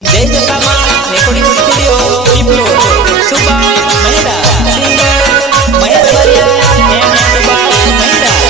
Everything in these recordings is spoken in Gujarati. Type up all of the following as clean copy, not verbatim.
જય જસામાં recording studio Piplo Suba Mehra singer Mahesh Bariya and Suba Mehra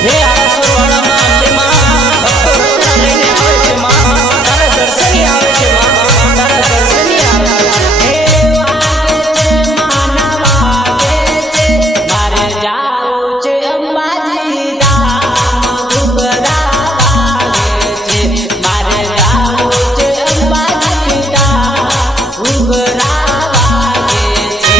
હે આસુર વાળામાં અંતેમાં ભક્તો રત્ન લઈને આવે છે માં તારા દર્શની આવે છે માં તારા દર્શની આવે છે હે વાગે છે માના વાગે છે મારે જાવું છે અંબાજી ધામ ઘુઘરા વાગે છે મારે જાવું છે અંબાજી ધામ ઘુઘરા વાગે છે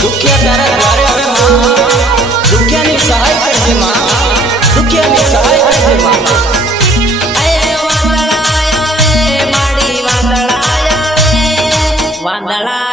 दुखिया तारा द्वारे आवे मां दुखिया ની સહાય કરજે માं दुखिया ની સહાય કરજે માं અય વાંદળા આવે માડી વાંદળા આવે વાંદળા